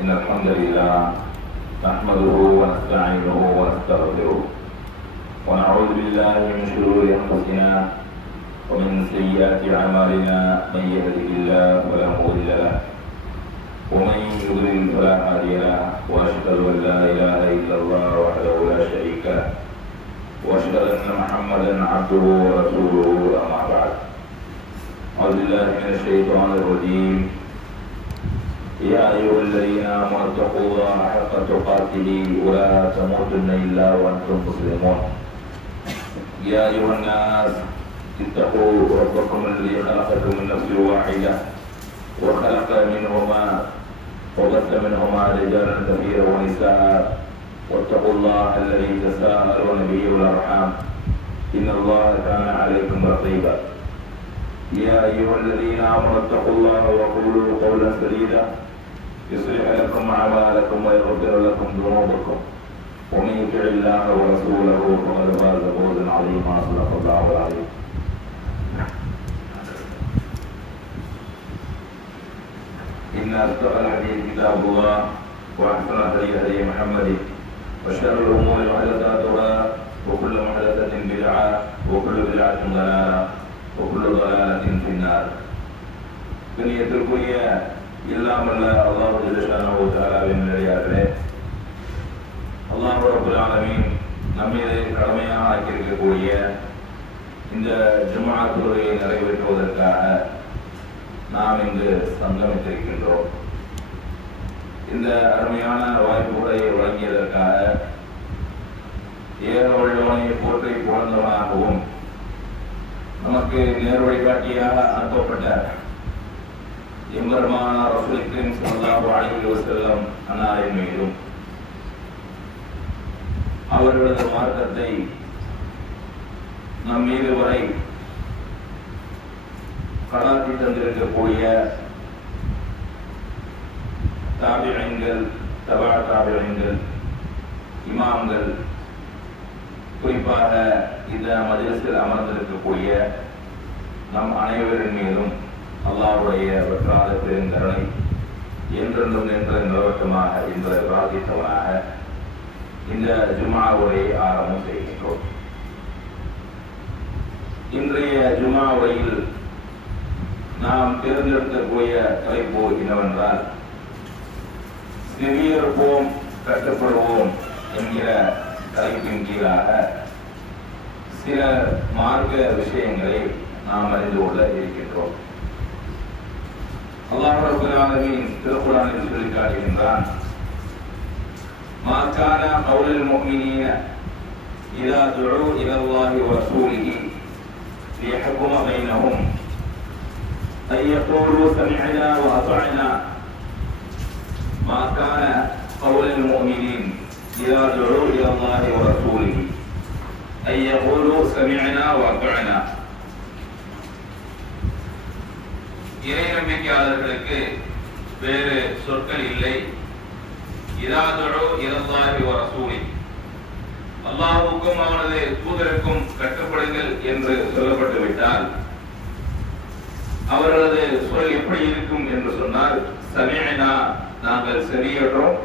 إن الحمد لله نحمده ونستعينه ونستغفره ونعوذ بالله من شرور أنفسنا ومن سيئات أعمالنا من يهده الله فلا مضل له ومن يضلل فلا هادي له وأشهد أن لا إله إلا الله وحده لا شريك له وأشهد أن محمدا عبده ورسوله أما بعد أعوذ بالله من الشيطان الرجيم يا أيها الذين آمنوا اتقوا الله حق تقاته ولا تموتن إلا وأنتم مسلمون يا أيها الناس اتقوا ربكم الذي خلقكم من نفس واحدة وخلق منهما وبث منهما رجالا كثيرا ونساء واتقوا الله الذي تساءلون به والأرحام إن الله كان عليكم رقيبا يا أيها الذين آمنوا اتقوا الله وقولوا قولا سديدا يصلح لكم أعمالكم ويغفر لكم ذنوبكم ومن يطع الله ورسوله فقد فاز فوزا عظيما صدق الله العظيم. إن أصدق الحديث كتاب الله وأحسن الهدي هدي محمد وشر الأمور محدثاتها وكل محدثة بدعة وكل بدعة ضلالة وكل ضلالة في النار. கண்ணியத்திற்குரிய இல்லாமல்ல அல்லாஹ் ஜல்லஷானஹு தஆலாவின் நிலையார்களே, அல்லாஹ் ரப்பல் ஆலமீன் நம்மீது கடமையாக ஆக்கியிருக்கக்கூடிய இந்த ஜும்ஆ தொழுகையை நிறைவேற்றுவதற்காக நாம் இங்கு சங்கமித்திருக்கின்றோம். இந்த அருமையான வாய்ப்புகளை வழங்கியதற்காக ஏக வல்லவனை போற்றி புகழ்ந்தவனாகவும் நமக்கு நேர் வழிகாட்டியாக அனுப்பப்பட்ட எம்பெருமான ரசூல் கரீம் ஸல்லல்லாஹு அலைஹி வஸல்லம் அன்னாரின் மீதும் அவர்களது மார்க்கத்தை நம் மீது வரை கடாத்தி தந்திருக்கக்கூடிய தாபிஈன்கள், தபா தாபிஈன்கள், இமாம்கள், குறிப்பாக இந்த மஜ்லிஸில் அமர்ந்திருக்கக்கூடிய நம் அனைவரின் மீதும் அல்லாஹ்வுடைய வற்றாத பெருங்கருணை என்றென்றும் நின்ற நிலவட்டமாக என்ற பிரார்த்தித்தவனாக இந்த ஜும்ஆ உரையை ஆரம்பம் செய்கின்றோம். இன்றைய ஜும்ஆ உரையில் நாம் தேர்ந்தெடுக்கக்கூடிய தலைப்பு என்னவென்றால், செவியேற்போம் கட்டுப்படுவோம் என்கிற தலைப்பின் கீழாக சில மார்க்க விஷயங்களை நாம் அறிந்து கொள்ள இருக்கின்றோம். அல்லாஹ் ரப்பல் ஆலமீன் திருக்குர்ஆனில் சொல்லி காட்டுகின்றான், மா கான கௌலுல் முஃமினீன இதா துஉ இலல்லாஹி வ ரசூலிஹி லியஹ்கும பைனஹும் أن يقولوا سمعنا وأطعنا ما كان قول المؤمنين إذا دعوا إلى الله ورسوله أن يقولوا سمعنا وأطعنا. இறை நம்பிக்கையாளர்களுக்கு வேறு சொற்கள் இல்லை. இதா துஉ இலல்லாஹி வ ரசூலிஹி, அல்லாஹ்வுக்கும் அவனது தூதருக்கும் கட்டுப்படுங்கள் என்று சொல்லப்பட்டு விட்டால் அவர்களது சொல் எப்படி இருக்கும் என்று சொன்னால், சமீஅனா நாங்கள் செவியேற்றோம்,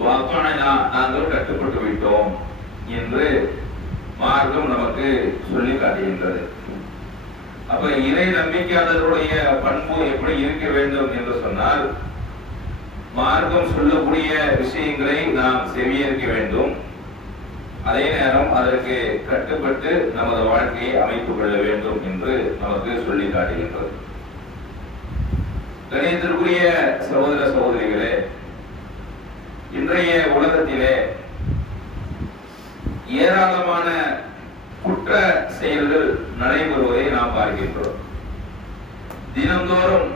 வ அத்அனா நாங்கள் கட்டுப்பட்டு விட்டோம் என்று மார்க்கம் நமக்கு சொல்லி காட்டுகின்றது. அப்ப இறை நம்பிக்கையாளர்களுடைய பண்பு எப்படி இருக்க வேண்டும் என்று சொன்னால், மார்க்கம் சொல்லக்கூடிய விஷயங்களை நாம் செவியேற்க வேண்டும். அதே நேரம் அதற்கு கட்டுப்பட்டு நமது வாழ்க்கையை அமைத்துக் கொள்ள வேண்டும் என்று நமக்கு சொல்லி காட்டுகின்றது. கணியத்திற்குரிய சகோதர சகோதரிகளே, இன்றைய உலகத்திலே ஏராளமான குற்ற செயல்கள் நடைபெறுவதை நாம் பார்க்கின்றோம். தினந்தோறும்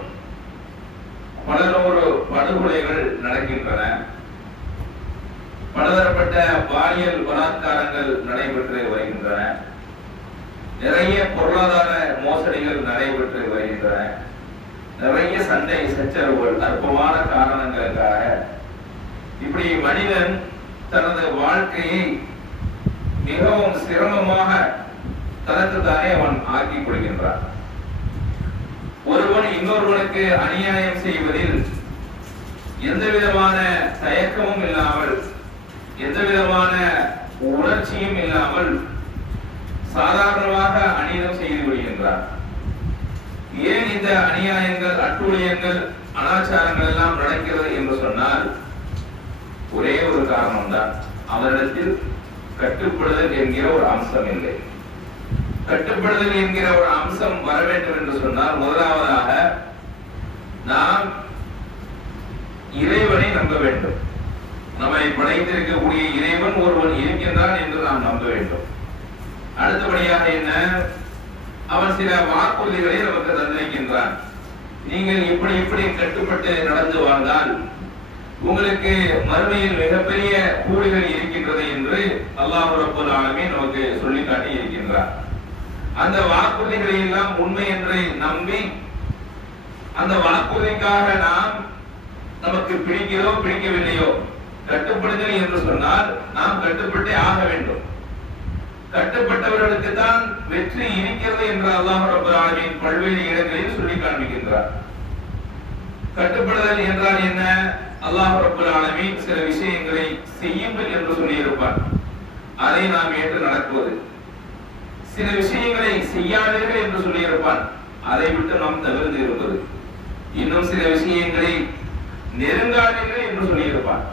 பலநூறு படுகொலைகள் நடக்கின்றன. பலதரப்பட்ட பாலியல் பலாத்காரங்கள் நடைபெற்று வருகின்றன. நிறைய பொருளாதார மோசடிகள் நடைபெற்று வருகின்றன. நிறைய சண்டை சச்சரவுகள் அற்பமான காரணங்களுக்காக இப்படி மனிதன் தனது வாழ்க்கையை மிகவும் சிரமமாக தனக்கு தானே அவன் ஆக்கிக் கொள்கின்றான். ஒருவன் இன்னொருவனுக்கு அநியாயம் செய்வதில் எந்த விதமான தயக்கமும் இல்லாமல், எந்த விதமான உணர்ச்சியும் இல்லாமல் சாதாரணமாக அநீதம் செய்து விடுகின்றார். ஏன் இந்த அநியாயங்கள், அட்டூழியங்கள், அனாச்சாரங்கள் எல்லாம் நடக்கிறது என்று சொன்னால் ஒரே ஒரு காரணம்தான், அவரிடத்தில் கட்டுப்படுதல் என்கிற ஒரு அம்சம் இல்லை. கட்டுப்படுதல் என்கிற ஒரு அம்சம் வர வேண்டும் என்று சொன்னால் முதலாவதாக நாம் இறைவனை நம்ப வேண்டும். நம்மை படைத்திருக்கக்கூடிய இறைவன் ஒருவன் இருக்கின்றான் என்று நாம் நம்ப வேண்டும். அடுத்தபடியாக என்ன, அவன் சில வாக்குறுதிகளை நமக்கு தந்திருக்கின்றான். நீங்கள் இப்படி இப்படி கட்டுப்பட்டு நடந்து வாழ்ந்தால் உங்களுக்கு மறுமையில் மிகப்பெரிய கூலிகள் இருக்கின்றது என்று அல்லாஹ் ரப்பல் ஆலமீன் நமக்கு சொல்லி காட்டி இருக்கின்றார். அந்த வாக்குறுதிகளை எல்லாம் உண்மை என்று நம்பி அந்த வாக்குறுதிக்காக நாம் நமக்கு பிடிக்கிறோ பிடிக்கவில்லையோ, கட்டுப்படுதல் என்று சொன்னால் நாம் கட்டுப்பட்டே ஆக வேண்டும். கட்டுப்பட்டவர்களுக்கு தான் வெற்றி இருக்கிறது என்று அல்லாஹ் ரப்பல் ஆலமீன் பல்வேறு இடங்களில் சொல்லி காண்பிக்கின்றார். கட்டுப்படுதல் என்றால் என்ன? அல்லாஹ் ரப்பல் ஆலமீன் சில விஷயங்களை செய்யுங்கள் என்று சொல்லியிருப்பார், அதை நாம் ஏற்று நடக்குவது. சில விஷயங்களை செய்யாதீர்கள் என்று சொல்லியிருப்பான், அதை விட்டு நாம் தவிர்த்து இருப்பது. இன்னும் சில விஷயங்களை நெருங்காதீர்கள் என்று சொல்லியிருப்பான்,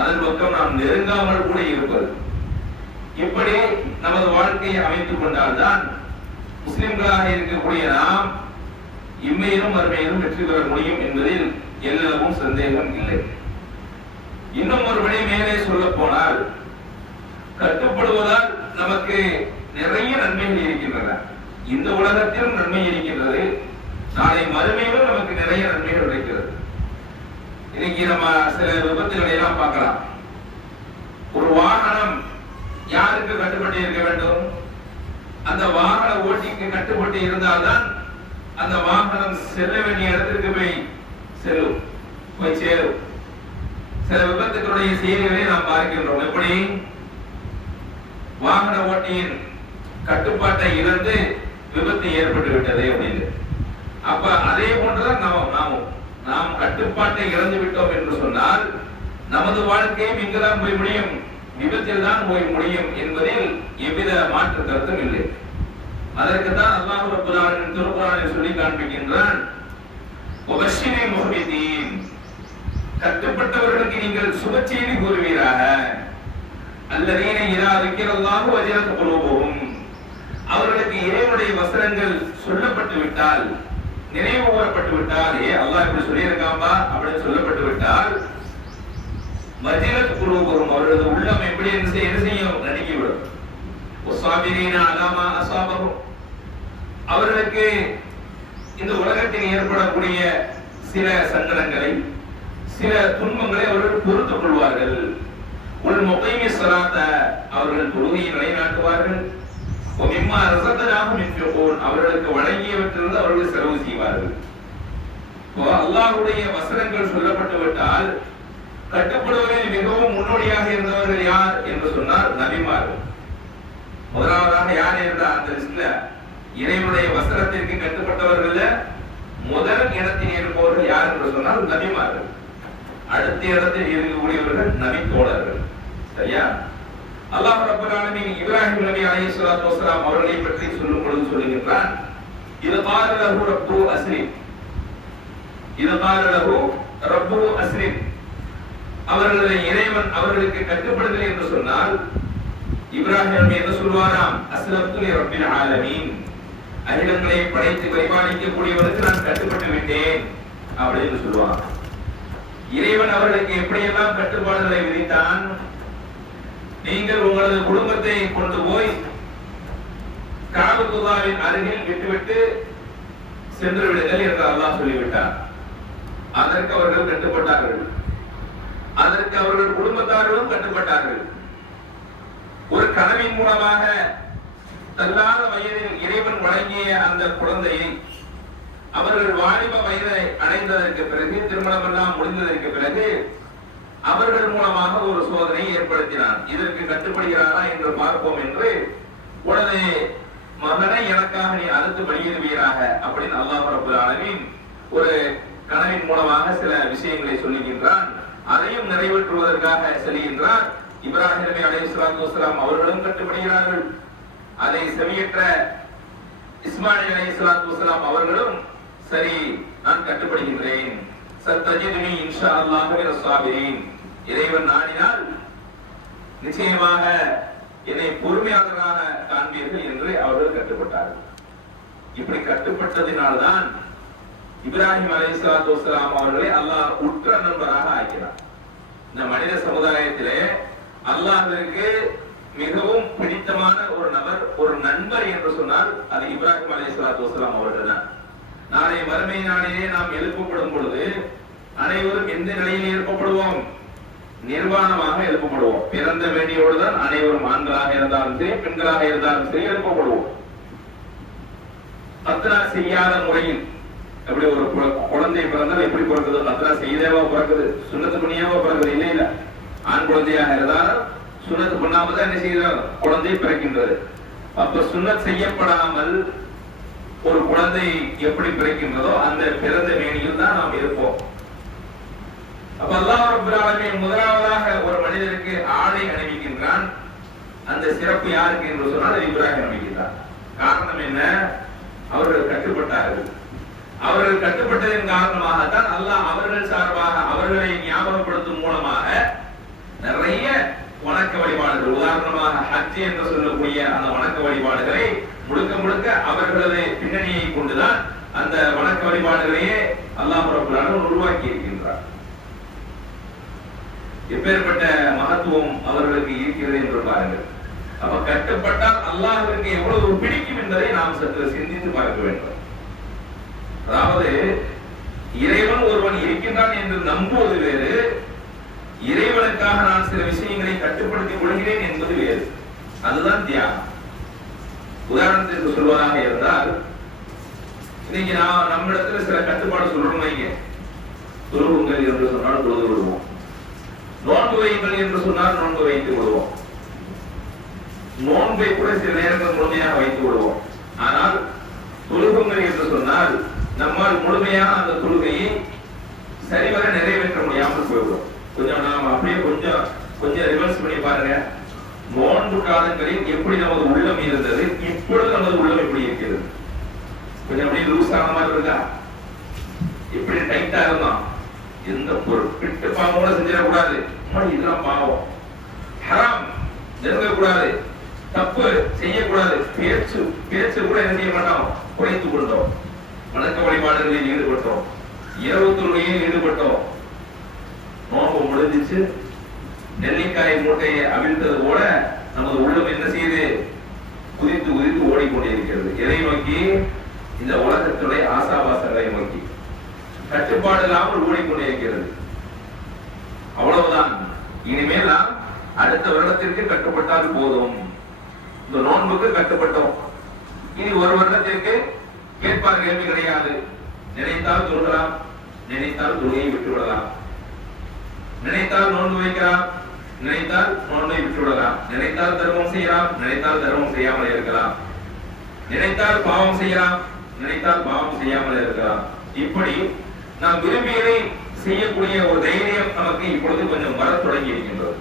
அதன் பக்கம் நாம் நெருங்காமல் கூட இருப்பது. இப்படி நமது வாழ்க்கையை அமைத்துக் கொண்டால்தான் முஸ்லிம்களாக இருக்கக்கூடிய நாம் இம்மையிலும் மறுமையிலும் வெற்றி பெற முடியும் என்பதில் எல்லளவும் சந்தேகம் இல்லை. இன்னும் ஒருபடி மேலே சொல்ல போனால், கட்டுப்படுவதால் நமக்கு நிறைய நன்மைகள் இருக்கின்றன. இந்த உலகத்திலும் நன்மை இருக்கின்றது, நாளை மறுமையிலும் நமக்கு நிறைய நன்மைகள் இருக்கிறது. இன்னைக்கு நம்ம சில விபத்துகளை எல்லாம் பார்க்கலாம். ஒரு வாகனம் யாருக்கு கட்டுப்பட்டு இருக்க வேண்டும்? அந்த வாகன ஓட்டிக்கு கட்டுப்பட்டு இருந்தால்தான் அந்த வாகனம் செல்ல வேண்டிய இடத்திற்கு போய் சேரும். சில விபத்துக்களுடைய செய்திகளை நாம் பார்க்கின்றோம். எப்படி வாகன ஓட்டியின் கட்டுப்பாட்டை இழந்து விபத்து ஏற்பட்டு விட்டது அப்படின்னு. அப்ப அதே போன்றுதான் நாம் கட்டுப்பாட்டை இழந்து விட்டோம் என்று சொன்னால் நமது வாழ்க்கையும் இங்குதான் போய் முடியும், விபத்தில் தான் போய் முடியும் என்பதில் எவ்வித மாற்று கருத்தும் இல்லை. அதற்கு தான் அல்லாஹ் ரப்பல் ஆலமீன் திருக்குர்ஆனில் சொல்லி காண்பிக்கின்றான், வபஷ்ஷிரில் முஹ்பிதீன், கட்டுப்பட்டவர்களுக்கு நீங்கள் சுப செய்தி கூறுவீராக. அல்லதீன இதா ذكرல்லாஹு வஜலத் குலூபுஹும், அவர்களுக்கு இறைவனுடைய வசனங்கள் சொல்லப்பட்டு விட்டால், நினைவு கூறப்பட்டு விட்டால், அல்லாஹ் இப்படி சொல்லியிருக்காம்பா அப்படின்னு சொல்லப்பட்டு விட்டால், மஜிலத் குலூபுஹும் அவர்களது உள்ளம் எப்படி என்ன செய்யும்? நடுங்கிவிடும். வஸாபிரீன அலா மா அஸாபஹும் அவர்களுக்கு இந்த உலகத்தில் ஏற்படக்கூடிய சில சங்கடங்களை, சில துன்பங்களை அவர்கள் பொறுத்துக் கொள்வார்கள். உல் முகைமி ஸலாத்த அவர்கள் தொழுகையை நிலைநாட்டுவார்கள். மிம்மா ரஸக்னாஹும் யுன்ஃபிகூன் அவர்களுக்கு வழங்கியவற்றிலிருந்து அவர்கள் செலவு செய்வார்கள். அல்லாஹ்வுடைய வசனங்கள் சொல்லப்பட்டு விட்டால் கட்டுப்படுவதில் மிகவும் முன்னோடியாக இருந்தவர்கள் யார் என்று சொன்னால் நபிமார்கள். முதலாவதாக யார் இருந்தார் அந்த லிஸ்ட்ல? இறைவனுடைய வசனத்திற்கு கட்டுப்பட்டவர்கள் முதல் இடத்தில் இருப்பவர்கள் யார் என்று சொன்னால் நபிமார்கள். அடுத்த இடத்தில் இருக்கக்கூடியவர்கள் நபி தோழர்கள். சரியா? அல்லாஹ் ரப்பல் ஆலமீன் இப்ராஹிம் நபி அலைஹிஸ்ஸலாத்து வஸலாம் அவர்களை பற்றி சொல்லும் பொழுது சொல்லுகிறான், இது கால லஹு ரப்பு அஸ்ரிம், இது கால லஹு ரப்பு அஸ்ரிம் அவர்களுடைய இறைவன் அவர்களுக்கு கட்டுப்படுதல் என்று சொன்னால் இப்ராஹிம் என்ன சொல்வாராம்? அஸ்லம்து லி ரப்பில் ஆலமீன் அகிலங்களை படைத்து பரிபாலிக்கக்கூடியவருக்கு நான் கட்டுப்பட்டு விட்டேன் அப்படின்னு சொல்லுவான். இறைவன் அவர்களுக்கு எப்படியெல்லாம் கட்டுப்பாடுகளை விதித்தான்? நீங்கள் உங்களது குடும்பத்தை கொண்டு போய் காபத்துல்லாவின் அருகில் விட்டுவிட்டு சென்று விடுங்கள் என்று அல்லாஹ் சொல்லிவிட்டார். அதற்கு அவர்கள் கட்டுப்பட்டார்கள். அதற்கு அவர்கள் குடும்பத்தார்களும் கட்டுப்பட்டார்கள். ஒரு கனவின் மூலமாக தள்ளாத வயதில் இறைவன் வழங்கிய அந்த குழந்தையை அவர்கள் வாலிப வயதை அடைந்ததற்கு பிறகு, திருமணம் எல்லாம் முடிந்ததற்கு பிறகு அவர்கள் மூலமாக ஒரு சோதனை ஏற்படுத்தினான். இதற்கு கட்டுப்படுகிறாரா என்று பார்ப்போம் என்று உடனே மகனை எனக்காக நீ அறுத்து பலியிடுவீராக அப்படின்னு அல்லாஹ் ரப்பல் ஆலமீன் ஒரு கனவின் மூலமாக சில விஷயங்களை சொல்லுகின்றான். அதையும் நிறைவேற்றுவதற்காக செல்கின்றார். இப்ராஹிம் நபி அலைஹிஸ்ஸலாத்து வஸலாம் அவர்களும் கட்டுப்படுகிறார்கள். அதை செவியேற்ற இஸ்மாயில் அலைஹிஸ்ஸலாத்து வஸலாம் அவர்களும் சரி நான் கட்டுப்படுகின்றேன், சத்தஜிதுனி இன்ஷா அல்லாஹ் மினஸ் ஸாபிரீன் இறைவன் நாடினால் நிச்சயமாக என்னை பொறுமையாளராக காண்பீர்கள் என்று அவர்கள் கட்டுப்பட்டார்கள். இப்படி கட்டுப்பட்டதினால்தான் இப்ராஹிம் அலைஹிஸ்ஸலாத்து வஸலாம் அவர்களை அல்லாஹ் உற்ற நண்பராக ஆக்கினார். இந்த மனித சமுதாயத்திலே அல்லாஹ்விற்கு மிகவும் பிடித்தமான ஒரு நபர், ஒரு நண்பர் என்று சொன்னால் அது இப்ராஹிம் அலைஹிஸ்ஸலாத்து வஸலாம் அவர்கள் தான். நாளை மறுமை நாளிலே நாம் எழுப்பப்படும் பொழுது அனைவரும் எந்த நிலையில் எழுப்பப்படுவோம்? நிர்வாணமாக எழுப்பப்படுவோம். பிறந்த வேண்டியோடுதான் அனைவரும் ஆண்களாக இருந்தாலும் சரி பெண்களாக இருந்தாலும் சரி எழுப்பப்படுவோம். கத்ரா செய்யாத முறையில் எப்படி ஒரு குழந்தை பிறந்தால் எப்படி பிறக்குது? கத்ரா செய்தேவா பிறக்குது, சுன்னத்து பண்ணியாவா பிறக்குது? இல்லை இல்ல, ஆண் குழந்தையாக இருந்தாலும் சுன்னத்து பண்ணாம தான் என்ன செய்யறாங்க? குழந்தை பிறக்கின்றது. அப்ப சுன்னத் செய்யப்படாமல் ஒரு குழந்தை எப்படி பிறக்கின்றதோ அந்த பிறந்த மேனியில் தான் நாம் இருப்போம். அப்ப அல்லாஹ் ரப்பல் ஆலமீன் முதலாவதாக ஒரு மனிதருக்கு ஆடை அணிவிக்கின்றான். அந்த சிறப்பு யாருக்கு என்று சொன்னால் இப்ராஹிம் நபிக்கு தான். காரணம் என்ன? அவர்கள் கட்டுப்பட்டார்கள். அவர்கள் கட்டுப்பட்டதன் காரணமாகத்தான் அல்லாஹ் அவர்கள் சார்பாக அவர்களை ஞாபகப்படுத்தும் மூலமாக நிறைய வணக்க வழிபாடுகள், உதாரணமாக ஹஜ் என்று சொல்லக்கூடிய அந்த வணக்க வழிபாடுகளை முழுக்க முழுக்க அவர்களது பின்னணியை கொண்டுதான் அந்த வணக்க வழிபாடுகளையே அல்லாஹ் ரப்பல் ஆலமீன் உருவாக்கி இருக்கின்றார். எப்பேற்பட்ட மகத்துவம் அவர்களுக்கு இருக்கிறது என்று பாருங்கள். அப்ப கட்டுப்பட்டால் அல்லாஹ்விற்கு எவ்வளவு பிடிக்கும் என்பதை நாம் சற்று சிந்தித்து பார்க்க வேண்டும். அதாவது இறைவன் ஒருவன் இருக்கின்றான் என்று நம்புவது வேறு, இறைவனுக்காக நான் சில விஷயங்களை கட்டுப்படுத்திக் கொள்கிறேன் என்பது வேறு. அதுதான் தியாகம். உதாரணத்திற்கு சொல்வதாக இருந்தால், இன்னைக்கு நான் நம்மிடத்துல சில கட்டுப்பாடு சொல்லணும் வைங்க. தொழுவுங்கள் என்று சொன்னால் தொழுது விடுவோம், நோன்பு வையுங்கள் என்று சொன்னால் நோன்பு வைத்து விடுவோம், நோன்பை கூட சில நேரங்கள் முழுமையாக வைத்து விடுவோம். ஆனால் தொழுகுங்கள் என்று சொன்னால் நம்மால் முழுமையாக அந்த தொழுகையை சரிவர நிறைவேற்ற முடியாமல் போய்விடும். கொஞ்சம் நாம் அப்படியே கொஞ்சம் ரிவர்ஸ் பண்ணி பாருங்க. நோன்பு காலங்களில் எப்படி நமது உள்ளம் இருந்தது, இப்பொழுது நமது உள்ளம் எப்படி இருக்கிறது? கொஞ்சம் அப்படியே லூஸ் ஆன மாதிரி இருக்கா? எப்படி டைட்டா இருந்தோம்? எந்த பொருட்பிட்டு பாவம் கூட செஞ்சிடக்கூடாது. இதெல்லாம் பாவம், ஹராம், நெருங்கக்கூடாது, தப்பு செய்யக்கூடாது. பேச்சு கூட என்ன செய்ய மாட்டோம், குறைத்துக் கொண்டோம். வணக்க வழிபாடுகளில் ஈடுபட்டோம், இரவு தொழுகையில் ஈடுபட்டோம். நோம்பு முடிஞ்சிச்சு, நெல்லிக்காய் மூட்டையை அவிழ்த்தது போல நமது உள்ளம் என்ன செய்து குதித்து குதித்து ஓடிக்கொண்டிருக்கிறது. எதை நோக்கி? இந்த உலகத்துடைய ஆசாபாசங்களை நோக்கி கட்டுப்பாடு இல்லாமல் ஓடிக்கொண்டிருக்கிறது. அவ்வளவுதான். இனிமேல் நாம் அடுத்த வருடத்திற்கு கட்டுப்பட்டால் போதும். இந்த நோன்புக்கு கட்டுப்பட்டோம், இனி ஒரு வருடத்திற்கு கேட்பார் கேள்வி கிடையாது. நினைத்தால் தொழுகலாம், நினைத்தால் தொழுகையை விட்டுவிடலாம், நினைத்தால் நோன்பு வைக்கலாம், நினைத்தால் நோன்பை விட்டுவிடலாம், நினைத்தால் தர்மம் செய்யலாம், நினைத்தால் தர்மம் செய்யாமல் இருக்கலாம், நினைத்தால் பாவம் செய்யலாம், நினைத்தால் பாவம் செய்யாமல் இருக்கலாம். இப்படி நாம் விரும்பியதை செய்யக்கூடிய ஒரு தைரியம் நமக்கு இப்பொழுது கொஞ்சம் வர தொடங்கி இருக்கின்றது.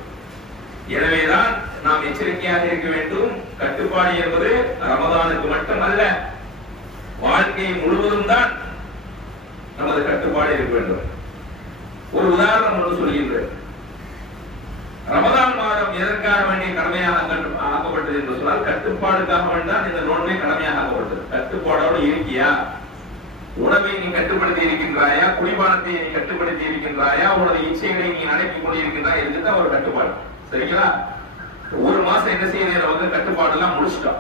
எனவேதான் நாம் எச்சரிக்கையாக இருக்க வேண்டும். கட்டுப்பாடு என்பது ரமதானுக்கு மட்டுமல்ல, வாழ்க்கை முழுவதும் தான் நமது கட்டுப்பாடு இருக்க வேண்டும். ஒரு உதாரணம் ஒன்று சொல்கின்றேன். ரமதான் மாதம் எதற்காக வேண்டிய கடமையாக ஆக்கப்பட்டது என்று சொன்னால், கட்டுப்பாடுக்காக வேண்டாம் இந்த நோன்பை கடமையாக ஆக்கப்பட்டது. கட்டுப்பாடோடு இருக்கியா? உணவை நீ கட்டுப்படுத்தி இருக்கின்றாயா? குடிபானத்தை நீ கட்டுப்படுத்தி இருக்கின்றாயா? உனது இச்சைகளை நீ அடக்கிக் கொண்டிருக்கின்றாய் இதுதான் ஒரு கட்டுப்பாடு. சரிங்களா? ஒரு மாசம் என்ன செய்ய நமக்கு கட்டுப்பாடு எல்லாம் முடிச்சிட்டோம்.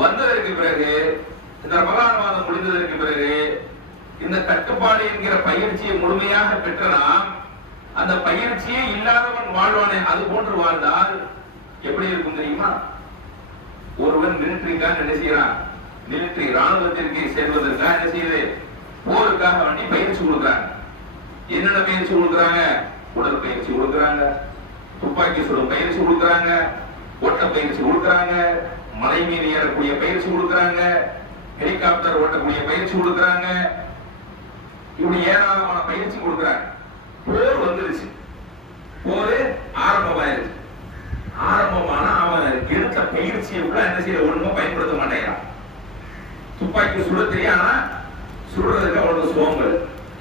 வந்ததற்கு பிறகு, இந்த ரமலான் மாதம் முடிந்ததற்கு பிறகு, இந்த கட்டுப்பாடு என்கிற பயிற்சியை முழுமையாக பெற்ற நாம் அந்த பயிற்சியே இல்லாதவன் வாழ்வானே, அது போன்று வாழ்ந்தால் எப்படி இருக்கும் தெரியுமா? ஒருவன் மிலிட்டரிக்காக என்ன செய்யறான், மிலிட்டரி ராணுவத்திற்கு சேர்வதற்காக என்ன செய்யுது, போருக்காக வேண்டி பயிற்சி கொடுக்குறாங்க. என்னென்ன பயிற்சி கொடுக்குறாங்க? உடற்பயிற்சி கொடுக்குறாங்க, துப்பாக்கி சுடும் பயிற்சி கொடுக்குறாங்க, ஓட்ட பயிற்சி கொடுக்குறாங்க, மலை மீது ஏறக்கூடிய பயிற்சி கொடுக்குறாங்க, ஹெலிகாப்டர் ஓட்டக்கூடிய பயிற்சி கொடுக்குறாங்க. இப்படி ஏராளமான பயிற்சி கொடுக்குறாங்க. போர் வந்துருச்சு, போரு ஆரம்பமாயிருச்சு. ஆரம்பமான அவன் எடுத்த பயிற்சியை கூட என்ன செய்ய ஒண்ணுமே பயன்படுத்த மாட்டேங்கிறான். துப்பாக்கி சுட தெரியும், ஆனா சுடுறதுக்கு அவனுக்கு சோம்பல்,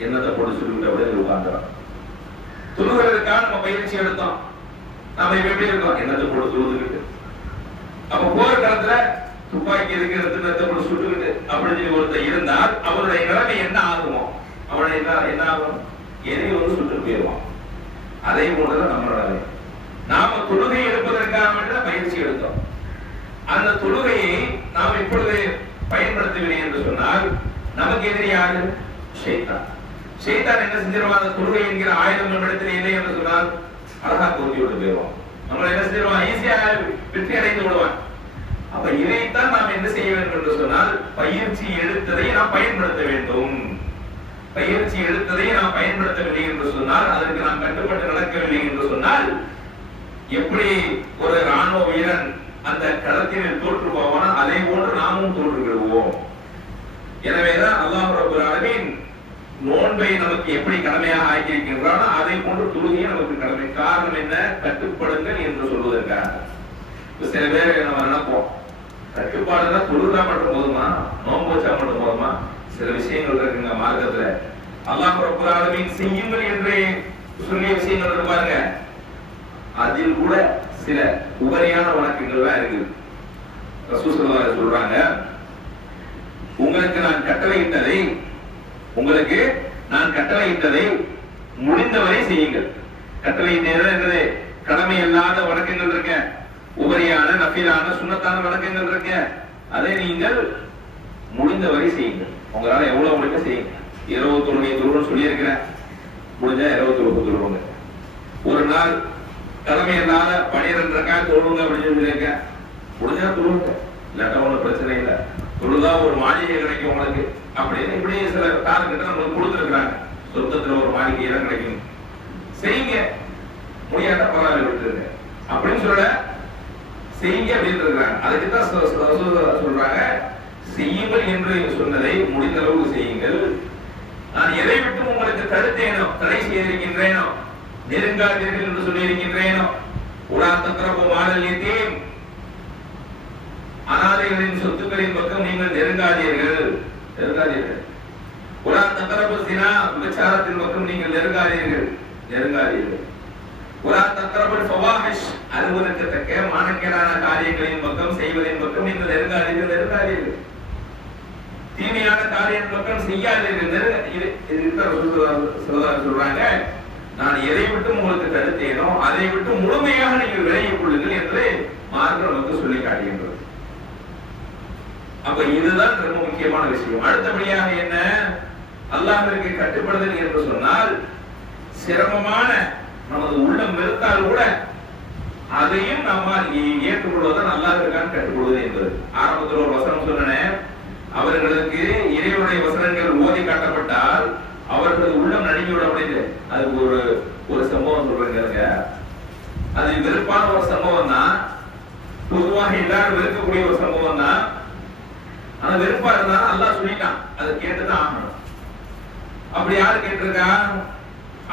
என்னத்தை போட்டு சுடுகிட்ட விட உட்கார்ந்துறான். துணுகிறதுக்காக நம்ம பயிற்சி எடுத்தோம், நாம எப்படி இருக்கோம், என்னத்தை போட்டு சுடுதுக்கிட்டு. அப்ப போர் காலத்துல துப்பாக்கி இருக்கிறது சுட்டுக்கிட்டு அப்படின்னு ஒருத்தர் இருந்தால் அவருடைய நிலைமை என்ன ஆகுமோ, அவனை என்ன ஆகும், எதிரி வந்து சுட்டு போயிடுவான். அதே போன்றுதான் நம்மளோட நாம தொழுகை எடுப்பதற்காக மட்டும் பயிற்சி எடுத்தோம். அந்த தொழுகையை நாம் இப்பொழுது பயன்படுத்தவில்லை என்று சொன்னால் நமக்கு எதிரி யாரு? ஷைத்தான். ஷைத்தான் என்ன செஞ்சிருவான், அந்த தொழுகை என்கிற ஆயுதம் நம்மிடத்தில் இல்லை என்று சொன்னால் அழகா தோல்வி விட்டு போயிடுவான். நம்மளை என்ன செஞ்சிருவான், ஈஸியாக வெற்றி அடைந்து விடுவான். அப்ப இதைத்தான் நாம் என்ன செய்ய வேண்டும் என்று சொன்னால், பயிற்சி எடுத்ததை நாம் பயன்படுத்த வேண்டும். பயிற்சி எடுத்ததை நாம் பயன்படுத்தவில்லை என்று சொன்னால், அதற்கு நாம் கட்டுப்பட்டு நடக்கவில்லை என்று சொன்னால், எப்படி ஒரு ராணுவ வீரன் அந்த களத்தில் தோற்று போவானோ அதே போன்று நாமும் தோற்று விடுவோம். எனவேதான் அல்லாஹ் ரப்பல் ஆலமீன் நோன்பை நமக்கு எப்படி கடமையாக ஆக்கியிருக்கின்றானோ அதை போன்று தொழுகையை நமக்கு கடமை. காரணம் என்ன? கட்டுப்படுங்கள் என்று சொல்வதற்காக. சில பேர் நம்ம நினைப்போம், கட்டுப்பாடுனா தொழுதா மட்டும் போதுமா, நோன்பு வச்சா மட்டும் போதுமா? சில விஷயங்கள் இருக்குங்க மார்க்கத்துல. அல்லாஹ் ரப்பல் ஆலமீன் செய்யுங்கள் என்று சொல்லிய விஷயங்கள் இருக்கு பாருங்க, அதில் கூட சில உபரியான வணக்கங்கள்லாம் இருக்குது. ரசூல் ஸல்லல்லாஹு அலைஹி வஸல்லம் சொல்றாங்க, உங்களுக்கு நான் கட்டளையிட்டதை முடிந்தவரை செய்யுங்கள். கட்டளையிட்டது கடமை இல்லாத வணக்கங்கள் இருக்க, உபரியான நஃபிலான சுன்னத்தான வணக்கங்கள் இருக்க, அதை நீங்கள் முடிந்தவரை செய்யுங்கள். உங்களால எவ்வளவு முடிக்க செய்யுங்க. 20 தொழுகை சொல்லி இருக்கிறேன், முடிஞ்சா 20 தொழுவுங்க. ஒரு நாள் கடமை இல்லாத 12 ரக்காத் தொழுவுங்க அப்படின்னு சொல்லியிருக்கேன், முடிஞ்சா தொழுவுங்க, இல்லாட்டா ஒன்றும் பிரச்சனை இல்லை. தொழுதா ஒரு மாளிகை கிடைக்கும் உங்களுக்கு அப்படின்னு இப்படி சில காலக்கிட்ட நம்மளுக்கு கொடுத்துருக்காங்க. சொர்க்கத்துல ஒரு மாளிகை இடம் கிடைக்கும், செய்யுங்க. முடியாட்டா பரவாயில்ல விட்டுருங்க அப்படின்னு சொல்ல, செய்யுங்க அப்படின்னு இருக்கிறாங்க. அதுக்குதான் சொல்றாங்க, செய்யுங்கள் என்று சொன்னதை முடிந்த அளவுக்கு செய்யுங்கள். நான் எதை விட்டு உங்களுக்கு தடுத்தேனோ, தடை செய்திருக்கின்றேனோ, நெருங்காதீர்கள் என்று சொல்லி இருக்கின்றேனோ, உலா தக்ரபு மாலல் யதீம், அனாதைகளின் சொத்துக்களின் பக்கம் நீங்கள் நெருங்காதீர்கள். உலா தக்ரபு ஸினா, விபச்சாரத்தின் பக்கம் நீங்கள் நெருங்காதீர்கள். வலா தக்ரபுல் ஃபவாஹிஷ், அருவருக்கத்தக்க மானக்கேடான காரியங்களின் பக்கம் செய்வதின் பக்கம் நீங்கள் நெருங்காதீர்கள். தீமையான காரியம் பக்கம் செய்யாதீர்கள். சொல்றாங்க, நான் எதை விட்டு உங்களுக்கு தடுத்தேனோ அதை விட்டு முழுமையாக நீங்கள் விலகிக் கொள்ளுங்கள் என்று மார்க்கம் நமக்கு சொல்லி காட்டுகின்றது. அப்ப இதுதான் ரொம்ப முக்கியமான விஷயம். அடுத்தபடியாக என்ன, அல்லாஹ்விற்கு கட்டுப்படுதல் என்று சொன்னால் சிரமமான நமது உள்ளம் வெறுத்தால் கூட அதையும் நம்மால் ஏற்றுக்கொள்வதுதான் அல்லாஹ்விற்கான கட்டுப்படுவது என்பது. ஆரம்பத்தில் ஒரு வசனம் சொன்னேன், அவர்களுக்கு இறைவனுடைய வசனங்கள் ஓதி காட்டப்பட்டால் அவர்களது உள்ளம் நடுங்கிவிடும் அப்படின்னு. அதுக்கு ஒரு சம்பவம் சொல்றேங்க. அது வெறுப்பான ஒரு சம்பவம் தான், பொதுவாக எல்லாரும் வெறுக்கக்கூடிய ஒரு சம்பவம் தான். ஆனா வெறுப்பா இருந்தாலும் அல்லாஹ் சொல்லிட்டான், அதை கேட்டுதான் ஆகணும். அப்படி யாரு கேட்டிருக்கா?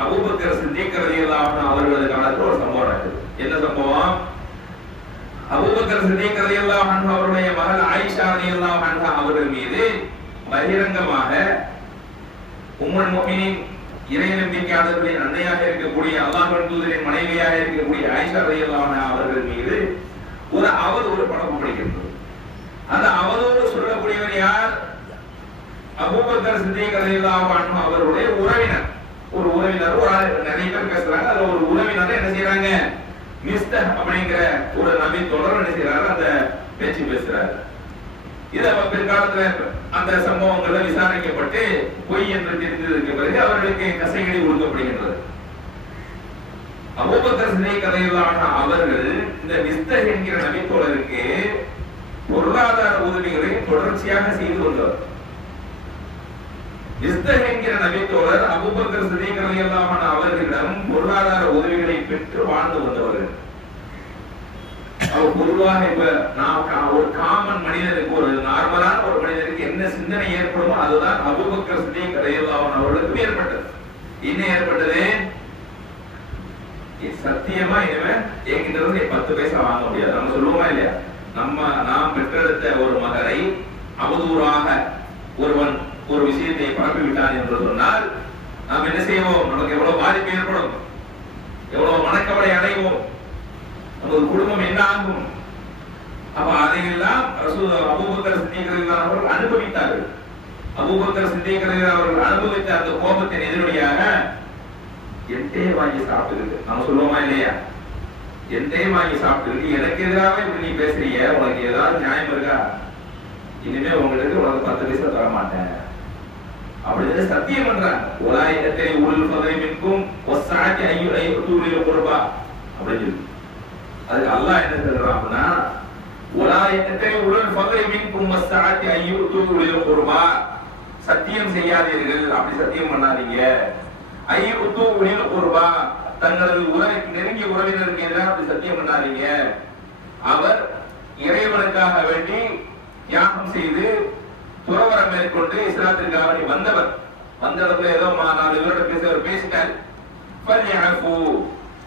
அபூபக்கர் சித்திக் ரலியல்லாஹு அன்ஹு அவர்களது காலத்துல ஒரு சம்பவம் நடக்குது. என்ன சம்பவம்? அபூபக்கர் சித்திக் ரலியல்லாஹு அன்ஹு அவருடைய மகள் ஆயிஷா ரலியல்லாஹு அன்ஹா அவர்கள் மீது பகிரங்கமாக உம்முல் முஃமினீன் இறை நம்பிக்கையாளர்களின் அன்னையாக இருக்கக்கூடிய அல்லாஹ்வின் தூதரின் மனைவியாக இருக்கக்கூடிய ஆயிஷா ரலியல்லாஹு அன்ஹா அவர்கள் மீது ஒரு அவதூறு பரப்பப்படுகின்றது. அந்த அவதூறு சொல்லக்கூடியவர் யார்? அபூபக்கர் சித்திக் ரலியல்லாஹு அன்ஹு அவருடைய உறவினர். ஒரு உறவினர், ஒரு நிறைய பேர் பேசுறாங்க, அதுல ஒரு உறவினர் என்ன செய்யறாங்க, மிஸ்தஹ் அப்படிங்கிற ஒரு நபி தொடர் என்ன செய்யறாரு, அந்த பேச்சு பேசுறாரு. இத பிற்காலத்துல அந்த சம்பவங்களை விசாரிக்கப்பட்டு பொய் என்று தெரிந்ததற்கு பிறகு அவர்களுக்கு கசைகளை கொடுக்கப்படுகின்றது. அபூபக்கர் சித்திக் ரலியல்லாஹு அன்ஹு அவர்கள் இந்த மிஸ்தஹ் என்கிற நபி தோழருக்கு பொருளாதார உதவிகளை தொடர்ச்சியாக செய்து வந்தவர். மிஸ்தஹ் என்கிற நபி தோழர் அபூபக்கர் சித்திக் ரலியல்லாஹு அன்ஹு அவர்களிடம் பொருளாதார உதவிகளை பெற்று வாழ்ந்து வந்தவர்கள். அவர் பொதுவாக இப்ப நான் ஒரு காமன் மனிதனுக்கு, ஒரு நார்மலான ஒரு மனிதனுக்கு என்ன சிந்தனை ஏற்படுமோ அதுதான் அபூபக்கர் சித்திக் ரலியல்லாஹு அன்ஹு அவர்களுக்கு ஏற்பட்டது. என்ன ஏற்பட்டது? சத்தியமா இனிமே என்கிட்ட இருந்து 10 பைசா வாங்க முடியாது. நம்ம சொல்லுவோமா இல்லையா? நாம் பெற்றெடுத்த ஒரு மகனை அவதூறாக ஒருவன் ஒரு விஷயத்தை பரப்பி விட்டான் என்று சொன்னால் நாம் என்ன செய்வோம்? நமக்கு எவ்வளவு பாதிப்பு ஏற்படும், எவ்வளவு மனக்கவலை அடைவோம், நமது குடும்பம் என்ன ஆகும். அப்ப அதையெல்லாம் அபூபக்கர் சித்திக் ரலியல்லாஹு அவர்கள் அனுபவித்தார்கள். அபூபக்கர் சித்திக் ரலியல்லாஹு அவர்கள் அனுபவித்த அந்த கோபத்தின் எதிரொலியாக என்கிட்டே வாங்கி சாப்பிட்டு, நம்ம சொல்லுவோமா இல்லையா? என்கிட்டே வாங்கி சாப்பிட்டு எனக்கு எதிராக இப்படி நீ பேசுறீங்க, உனக்கு ஏதாவது நியாயம் இருக்கா? இனிமே உங்களுக்கு 10 பைசா தர மாட்டேன் அப்படின்னு சத்தியம் பண்றாங்க. உலாயிரத்தை உள் பதவிக்கும் ஒசாக்கி ஐயூரில் குர்பா அப்படின்னு சொல்லி அதுக்கு அல்லாஹ் என்ன சொல்றான் அப்படின்னா, உலாயிரத்தை உள் பதவிக்கும் ஒசாக்கி ஐயூரில் குர்பா, சத்தியம் செய்யாதீர்கள், அப்படி சத்தியம் பண்ணாதீங்க. ஐயூரில் குர்பா, தங்களது நெருங்கிய உறவினருக்கு எதிராக அப்படி சத்தியம் பண்ணாதீங்க. அவர் இறைவனுக்காக வேண்டி தியாகம் செய்து துறவரம் மேற்கொண்டு இஸ்லாத்திற்காக வந்தவர். வந்த இடத்துல ஏதோ 4 பேரோட பேசிட்டார்.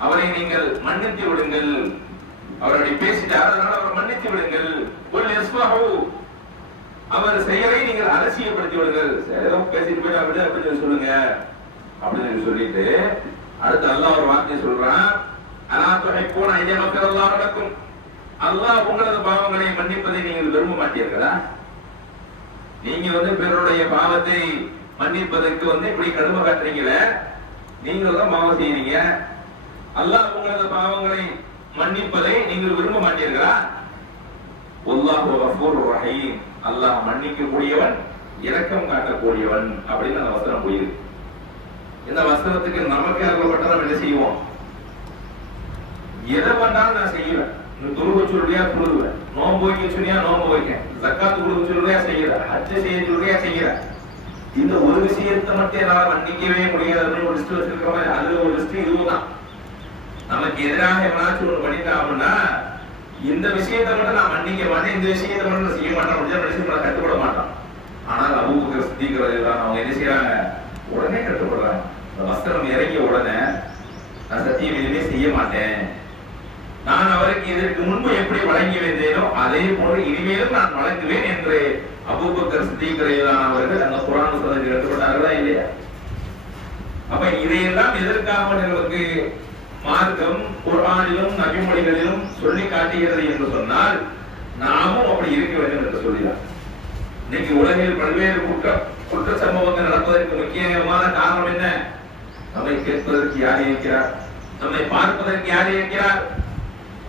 அவரை நீங்கள் மன்னித்து விடுங்கள். அவருடைய பேசிட்டார், அதனால அவர் மன்னித்து விடுங்கள். அவர் செயலை நீங்கள் அலட்சியப்படுத்தி விடுங்கள். ஏதோ பேசிட்டு போய் அப்படின்னு சொல்லுங்க அப்படின்னு சொல்லிட்டு அடுத்து அல்லாஹ் ஒரு வார்த்தை சொல்றான், அலா துஹிப்பூன அய்யக்ஃபிரல்லாஹு லக்கும், அல்லாஹ் உங்களது பாவங்களை மன்னிப்பதை நீங்கள் விரும்ப மாட்டீர்களா? நீங்க பிறருடைய பாவத்தை மன்னிப்பதற்கு இப்படி கடுமை காட்டுறீங்களே, நீங்கள் தான் பாவம் செய்யறீங்க. அல்லாஹ் உங்களது பாவங்களை மன்னிப்பதை நீங்கள் விரும்ப மாட்டீர்களா? வல்லாஹு கஃபூருர் ரஹீம், அல்லாஹ் மன்னிக்க கூடியவன், இரக்கம் காட்டக்கூடியவன் அப்படின்னு அந்த வசனம் போயிருக்கு. இந்த வசனத்துக்கு நமக்கு அருளப்பட்டதை என்ன செய்வோம்? எதை பண்ணாலும் நான் செய்வேன். துருவ சொல்றியா துருவேன், நோன்பு வைக்க சொன்னியா நோன்பு வைக்க, ஜக்காத்து கொடுக்க சொல்றியா செய்யற, ஹஜ் செய்ய சொல்றியா செய்யற. இந்த ஒரு விஷயத்தை மட்டும் என்னால மன்னிக்கவே முடியாது ஒரு லிஸ்ட் வச்சிருக்கிற மாதிரி, அதுல ஒரு லிஸ்ட் இதுதான். நமக்கு எதிராக எவனாச்சும் ஒண்ணு பண்ணிட்டா அப்படின்னா இந்த விஷயத்தை மட்டும் நான் மன்னிக்க மாட்டேன், இந்த விஷயத்தை மட்டும் நான் செய்ய மாட்டேன் அப்படின்னு கட்டுப்பட மாட்டான். ஆனால் அபூபக்கர் சித்திக் ரலியல்லாஹு அவங்க என்ன செய்யறாங்க? உடனே கட்டுப்படுறாங்க. வஸ்திரம் இறங்கிய உடனே நான் சத்தியம் எதுவுமே செய்ய மாட்டேன், நான் அவருக்கு இதற்கு முன்பு எப்படி வழங்கி வந்தேனோ அதே போன்று இனிமேலும் நான் வழங்குவேன் என்று அபூபக்கர் சித்திக் ரலியல்லாஹு அவர்கள் அந்த குர்ஆன் வசனத்தில் கட்டுப்பட்டார்களா இல்லையா? அப்ப இதையெல்லாம் எதற்காக நமக்கு மார்க்கம் குர்ஆனிலும் நபிமொழிகளிலும் சொல்லி காட்டுகிறது என்று சொன்னால் நாமும் அப்படி இருக்க வேண்டும் என்று சொல்கிறார். இன்னைக்கு உலகில் பல்வேறு குற்ற சம்பவங்கள் நடப்பதற்கு முக்கியமான காரணம் என்ன? நம்மை கேட்பதற்கு யார் இருக்கிறார்? நம்மை பார்ப்பதற்கு யார் இருக்கிறார்?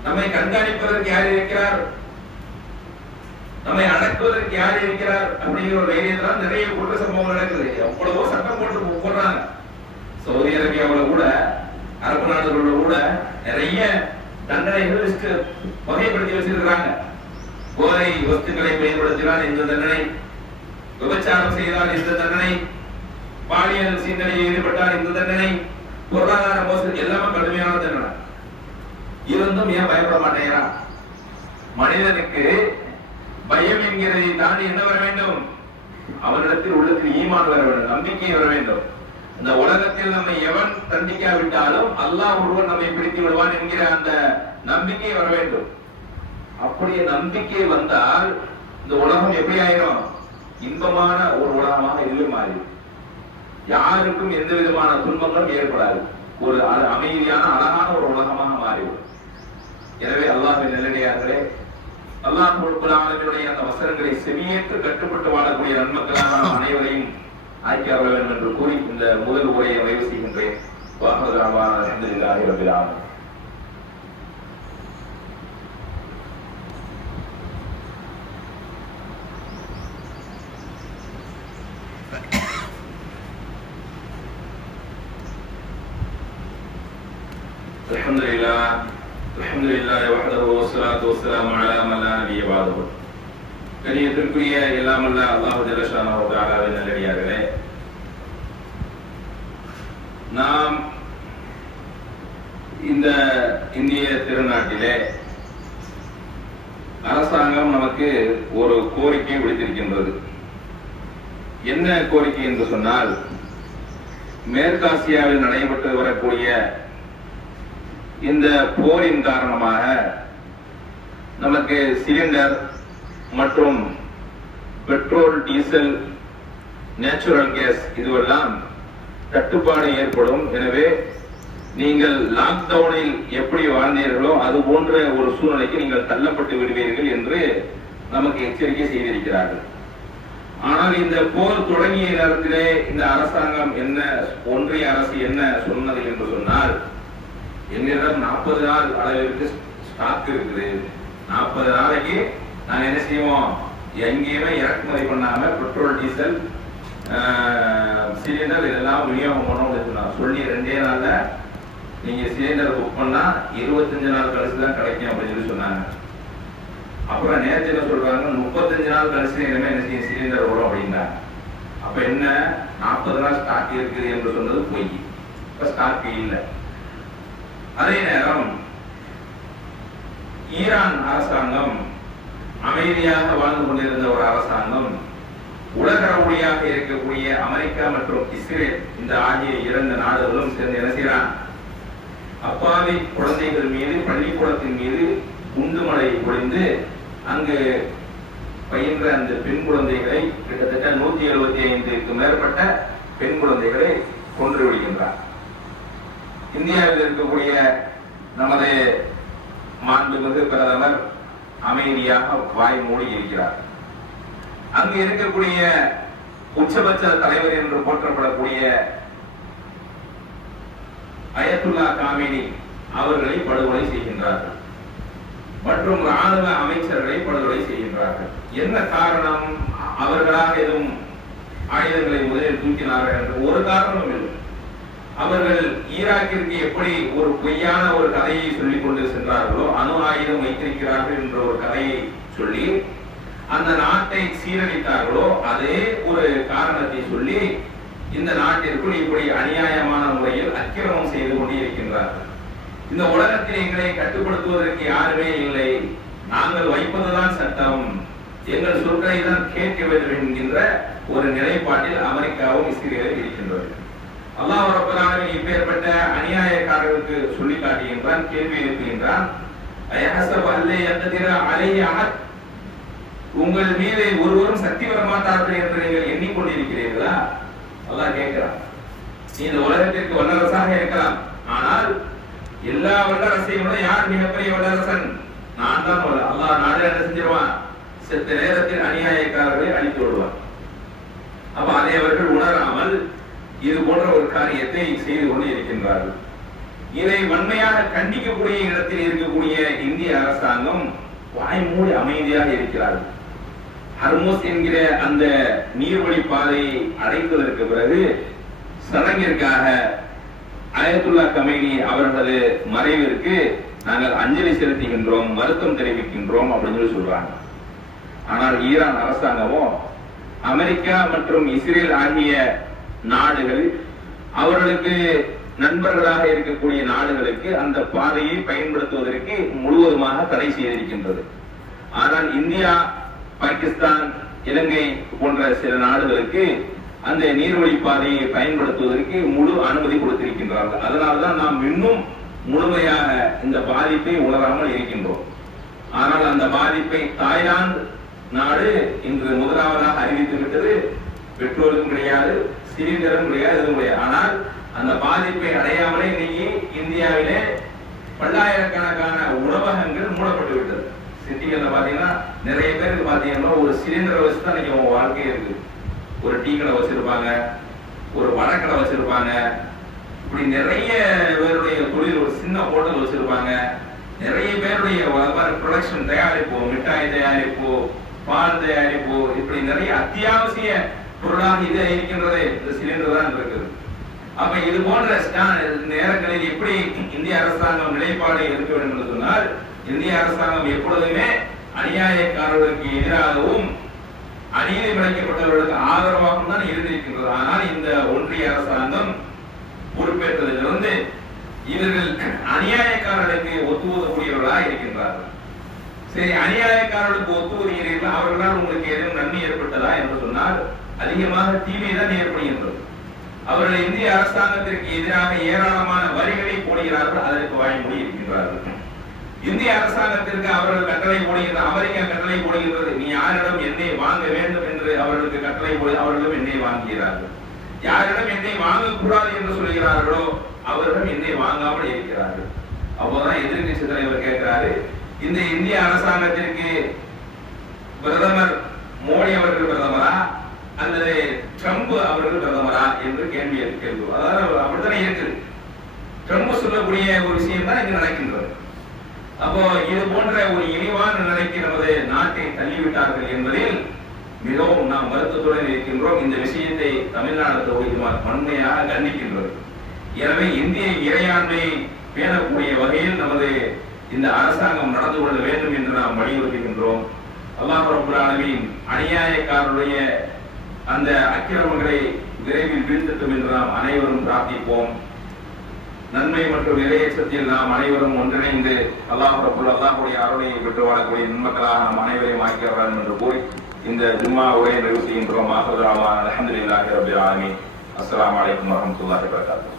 நம்மை கண்காணிப்பதற்கு யார் இருக்கிறார்? நம்மை அடக்குவதற்கு யார் இருக்கிறார்? அப்படிங்கிற ஒரு தைரியத்தில் நிறைய குற்ற சம்பவங்கள் நடக்குது. எவ்வளவோ சட்டம் போட்டு போடுறாங்க. சவுதி அரேபியாவில் கூட, அரபு நாடுகளில் கூட நிறைய தண்டனைகள் வகைப்படுத்தி வச்சிருக்கிறாங்க. போதை வஸ்துக்களை பயன்படுத்தினால் இந்த தண்டனை, விபச்சாரம் செய்தால் இந்த தண்டனை, பாலியல் சீண்டனையில் ஈடுபட்டால் இந்த தண்டனை, பொருளாதார மோசடி, எல்லாமே கடுமையான தண்டனை. இருந்தும் ஏன் பயப்பட மாட்டேங்கிறான்? மனிதனுக்கு பயம் என்கிறதை தாண்டி என்ன வர வேண்டும்? அவனிடத்தில் உள்ளத்தில் ஈமான் வர வேண்டும், நம்பிக்கை வர வேண்டும். இந்த உலகத்தில் நம்மை எவன் தண்டிக்காவிட்டாலும் அல்லாஹ் ஒருவன் நம்மை பிடித்து விடுவான் என்கிற அந்த நம்பிக்கை வர வேண்டும். அப்படியே நம்பிக்கை வந்தால் இந்த உலகம் எப்படி ஆயிரும்? இன்பமான ஒரு உலகமாக இதுவே மாறி, யாருக்கும் எந்த விதமான துன்பங்களும் ஏற்படாது. ஒரு அமைதியான அழகான ஒரு உலகமாக மாறிவிடும். எனவே அல்லாஹ்வின் நல்லடியார்களே, அல்லாஹ் ரப்பல் ஆலமீனுடைய அந்த வசனங்களை செவியேற்று கட்டுப்பட்டு வாழக்கூடிய நன்மக்களான அனைவரையும் ஆக்கியாக வேண்டும் என்று கூறி இந்த முதல் உரையை நிறைவு செய்கின்றேன். அல்ஹம்துலில்லாஹி ரப்பில் ஆலமீன். அல்ஹம்துலில்லாஹி வஹ்தஹு வஸ்ஸலாத்து வஸ்ஸலாமு அலா மன் லா நபிய்ய பஅதஹு. கண்ணியத்திற்குரிய எல்லாம் வல்ல அல்லாஹ் ஜல்ல ஷானஹு வ தஆலாவின் நல்லடியார்களே, நாம் இந்த இந்திய திருநாட்டிலே அரசாங்கம் நமக்கு ஒரு கோரிக்கை விடுத்திருக்கின்றது. என்ன கோரிக்கை என்று சொன்னால், மேற்காசியாவில் நடைபெற்று வரக்கூடிய இந்த போரின் காரணமாக நமக்கு சிலிண்டர் மற்றும் பெட்ரோல், டீசல், நேச்சுரல் கேஸ் இதுவெல்லாம் தட்டுப்பாடு ஏற்படும். எனவே நீங்கள் லாக்டவுனில் எப்படி வாழ்ந்தீர்களோ அது போன்ற ஒரு சூழ்நிலைக்கு நீங்கள் தள்ளப்பட்டு விடுவீர்கள் என்று நமக்கு எச்சரிக்கை செய்திருக்கிறார்கள். ஆனால் இந்த போர் தொடங்கிய நேரத்திலே இந்த அரசாங்கம் என்ன, ஒன்றிய அரசு என்ன சொன்னது என்று சொன்னால், என்னிடம் 40 நாள் அளவிற்கு ஸ்டாக் இருக்குது. 40 நாளைக்கு நாங்கள் என்ன செய்வோம், எங்கேயுமே இறக்குமதி பண்ணாம பெட்ரோல், டீசல், சிலிண்டர் இதெல்லாம் விநியோகம் பண்ணணும் சொல்லி 2 நாள்ல நீங்க சிலிண்டர் புக் பண்ணா 25 நாள் கழிச்சு தான் கிடைக்கும் அப்படின்னு சொல்லி சொன்னாங்க. அப்புறம் நேரத்தில் என்ன சொல்றாங்க, 35 நாள் கழிச்சு இனிமே என்ன செய்யும், சிலிண்டர் வரும் அப்படின்னாங்க. அப்ப என்ன, 40 நாள் ஸ்டாக் இருக்குது என்று சொன்னது பொய். இப்ப ஸ்டாக் இல்லை. அதே நேரம் ஈரான் அரசாங்கம் அமைதியாக வாழ்ந்து கொண்டிருந்த ஒரு அரசாங்கம் உலக ரவுடியாக இருக்கக்கூடிய அமெரிக்கா மற்றும் இஸ்ரேல் இந்த ஆகிய 2 நாடுகளும் சேர்ந்து என்ன செய்யறான், அப்பாவி குழந்தைகள் மீது, பள்ளிக்கூடத்தின் மீது குண்டுமழை பொழிந்து அங்கு பயின்ற அந்த பெண் குழந்தைகளை, கிட்டத்தட்ட 175க்கு மேற்பட்ட பெண் குழந்தைகளை கொன்று விடுகின்றார். இந்தியாவில் இருக்கக்கூடிய நமது மாண்புமிகு பிரதமர் அமைதியாக வாய் மூடி இருக்கிறார். அங்கு இருக்கக்கூடிய உச்சபட்ச தலைவர் என்று போற்றப்படக்கூடிய அயத்துல்லா காமினி அவர்களை படுகொலை செய்கின்றார்கள் மற்றும் ராணுவ அமைச்சர்களை படுகொலை செய்கின்றார்கள். என்ன காரணம்? அவர்களாக எதுவும் ஆயுதங்களை முதலில் தூக்கினார்கள் என்ற ஒரு காரணமும் இல்லை. அவர்கள் ஈராக்கிற்கு எப்படி ஒரு பொய்யான ஒரு கதையை சொல்லிக் கொண்டு சென்றார்களோ, அணு ஆயுதம் வைத்திருக்கிறார்கள் என்ற ஒரு கதையை சொல்லி அந்த நாட்டை சீரழித்தார்களோ, அதே ஒரு காரணத்தை சொல்லி இந்த நாட்டிற்குள் இப்படி அநியாயமான முறையில் அக்கிரமம் செய்து கொண்டே இருக்கின்றார்கள். இந்த உலகத்தில் எங்களை கட்டுப்படுத்துவதற்கு யாருமே இல்லை, நாங்கள் வைப்பதுதான் சட்டம், எங்கள் சொற்களை தான் கேட்க வேண்டும் என்கின்ற ஒரு நிலைப்பாட்டில் அமெரிக்காவும் இஸ்ரேலும் இருக்கின்றது. அல்லாஹ் ரப்பல் ஆலமீன் இப்பேற்பட்ட அநியாயக்காரர்களுக்கு சொல்லி காட்டுகின்றான், கேள்வி எழுப்புகின்றான். அயஹஸபு அல்லை யக்திர அலைஹி அஹத், உங்கள் மீது ஒருவரும் சக்தி வர மாட்டார்கள் என்று நீங்கள் எண்ணிக்கொண்டிருக்கிறீர்களா? அல்லாஹ் கேட்கிறான். நீ இந்த உலகத்திற்கு வல்லரசாக இருக்கலாம், ஆனால் எல்லா வல்லரசையும் யார் மிகப்பெரிய வல்லரசன்? நான் தான். அல்லாஹ் நாடு என்ன செஞ்சிருவான்? செத்த நேரத்தில் அநியாயக்காரர்களை அழித்து விடுவான். அப்ப அதை அவர்கள் உணராமல் இது போன்ற ஒரு காரியத்தை செய்து கொண்டு இருக்கின்றார்கள். இதை வன்மையாக கண்டிக்கக்கூடிய இடத்தில் இருக்கக்கூடிய இந்திய அரசாங்கம் வாய் மூடி அமைதியாக இருக்கிறார்கள். ஹர்மோஸ் என்கிற அந்த நீர்வழி பாதையை அடைத்ததற்கு பிறகு சடங்கிற்காக அயத்துல்லா கமேனி அவர்களது மறைவிற்கு நாங்கள் அஞ்சலி செலுத்துகின்றோம், வருத்தம் தெரிவிக்கின்றோம் அப்படின்னு சொல்லி சொல்றாங்க. ஆனால் ஈரான் அரசாங்கமோ அமெரிக்கா மற்றும் இஸ்ரேல் ஆகிய நாடுகள் அவர்களுக்கு நண்பர்களாக இருக்கக்கூடிய நாடுகளுக்கு அந்த பாதையை பயன்படுத்துவதற்கு முழுவதுமாக தடை செய்திருக்கின்றது. ஆனால் இந்தியா, பாகிஸ்தான், இலங்கை போன்ற சில நாடுகளுக்கு அந்த நீர்வழி பாதையை பயன்படுத்துவதற்கு முழு அனுமதி கொடுத்திருக்கின்றார்கள். அதனால்தான் நாம் இன்னும் முழுமையாக இந்த பாதிப்பை உணராமல் இருக்கின்றோம். ஆனால் அந்த பாதிப்பை தாய்லாந்து நாடு இன்று முதலாவதாக அறிவித்து விட்டது. பெட்ரோலும் கிடையாது, சிலிண்டரும் கிடையாது, எதுவும் கிடையாது. ஆனால் அந்த பாதிப்பை அடையாமலே இன்னைக்கு இந்தியாவிலே பல்லாயிரக்கணக்கான உணவகங்கள் மூடப்பட்டு விட்டது. சிட்டிகள்ல பாத்தீங்கன்னா நிறைய பேருக்கு பாத்தீங்கன்னா ஒரு சிலிண்டரை வச்சு தான் இன்னைக்கு அவங்க வாழ்க்கை இருக்கு. ஒரு டீ கடை வச்சிருப்பாங்க, ஒரு வடக்கடை வச்சிருப்பாங்க, இப்படி நிறைய பேருடைய தொழில், ஒரு சின்ன ஹோட்டல் வச்சிருப்பாங்க. நிறைய பேருடைய ப்ரொடக்ஷன் தயாரிப்பு, மிட்டாய் தயாரிப்பு, பால் தயாரிப்பு, இப்படி நிறைய அத்தியாவசிய பொருளாக இது இருக்கின்றதே இந்த சிலிண்டர் தான் இருக்குது. அப்ப இது போன்ற நேரங்களில் எப்படி இந்திய அரசாங்கம் நிலைப்பாடு இருக்க வேண்டும் என்று சொன்னால், இந்திய அரசாங்கம் எப்பொழுதுமே அநியாயக்காரர்களுக்கு எதிராகவும் அநீதி இழைக்கப்பட்டவர்களுக்கு ஆதரவாகவும் தான் இருந்திருக்கின்றது. ஆனால் இந்த ஒன்றிய அரசாங்கம் பொறுப்பேற்றதிலிருந்து இவர்கள் அநியாயக்காரர்களுக்கு ஒத்துவதக்கூடியவர்களாக இருக்கின்றார்கள். சரி, அநியாயக்காரர்களுக்கு ஒத்துவதுகிறீர்கள், அவர்களால் உங்களுக்கு எதுவும் நன்மை ஏற்பட்டதா என்று சொன்னால் அதிகமாக தீமை தான் ஏற்படுகின்றது. அவர்கள் இந்திய அரசாங்கத்திற்கு எதிராக ஏராளமான வரிகளை போடுகிறார்கள், அதற்கு வாய்மொழி இருக்கின்றார்கள். இந்திய அரசாங்கத்திற்கு அவர்கள் கட்டளை போடுகின்ற, அமெரிக்கா கட்டளை போடுகின்றது, நீ யாரிடம் எண்ணெய் வாங்க வேண்டும் என்று அவர்களுக்கு கட்டளை போடு, அவர்களும் எண்ணெய் வாங்குகிறார்கள். யாரிடம் எண்ணெய் வாங்கக்கூடாது என்று சொல்கிறார்களோ அவர்களும் எண்ணெய் வாங்காமல் இருக்கிறார்கள். அப்போதான் எதிர்கட்சி தலைவர் கேட்கிறாரு, இந்த இந்திய அரசாங்கத்திற்கு பிரதமர் மோடி அவர்கள் பிரதமரா அல்லது ட்ரம்ப் அவர்கள் பிரதமரா என்று கேள்வி கேட்கிறோம். அதாவது அப்படித்தானே இருக்கு. ட்ரம்ப் சொல்லக்கூடிய ஒரு விஷயம் தான் இங்கு நடக்கின்றது. அப்போ இது போன்ற ஒரு இழிவான நிலைக்கு நமது நாட்டை தள்ளிவிட்டார்கள் என்பதில் மிகவும் நாம் வருத்தத்துடன் இருக்கின்றோம். இந்த விஷயத்தை தமிழ்நாடு தொகுதிமார் வன்மையாக கண்டிக்கின்றது. எனவே இந்திய இறையாண்மையை பேணக்கூடிய வகையில் நமது இந்த அரசாங்கம் நடந்து கொள்ள வேண்டும் என்று நாம் வலியுறுத்துகின்றோம். அல்லாஹ் ரப்பல் ஆலமீன் அநியாயக்காரருடைய அந்த அக்கிரமங்களை விரைவில் வீழ்த்தட்டும் என்று நாம் அனைவரும் பிரார்த்திப்போம். நன்மை மற்றும் இறையச்சத்தில் நாம் அனைவரும் ஒன்றிணைந்து அல்லாஹ்வுடைய அருளை பெற்று வாழக்கூடிய நன்மக்களாக நாம் அனைவரையும் ஆக்கிய வேண்டும் என்று கூறி இந்த ஜும்மா உரையை நிறைவு செய்கின்றோம். அல்ஹம்துலில்லாஹி ரப்பில் ஆலமீன். அஸ்ஸலாமு அலைக்கும் வரஹ்மத்துல்லாஹி வபரகாத்துஹு.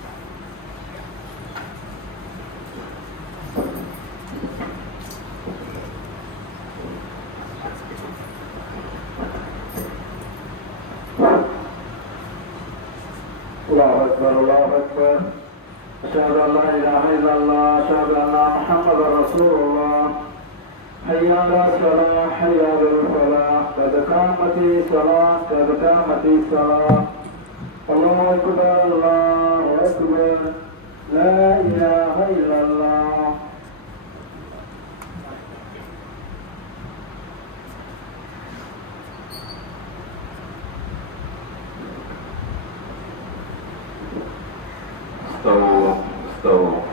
الله أكبر الله أكبر أشهد أن لا إله إلا الله أشهد أن محمدا رسول الله حي على الصلاة حي على الفلاح قد قامت الصلاة قد قامت الصلاة الله أكبر الله أكبر لا إله إلا الله.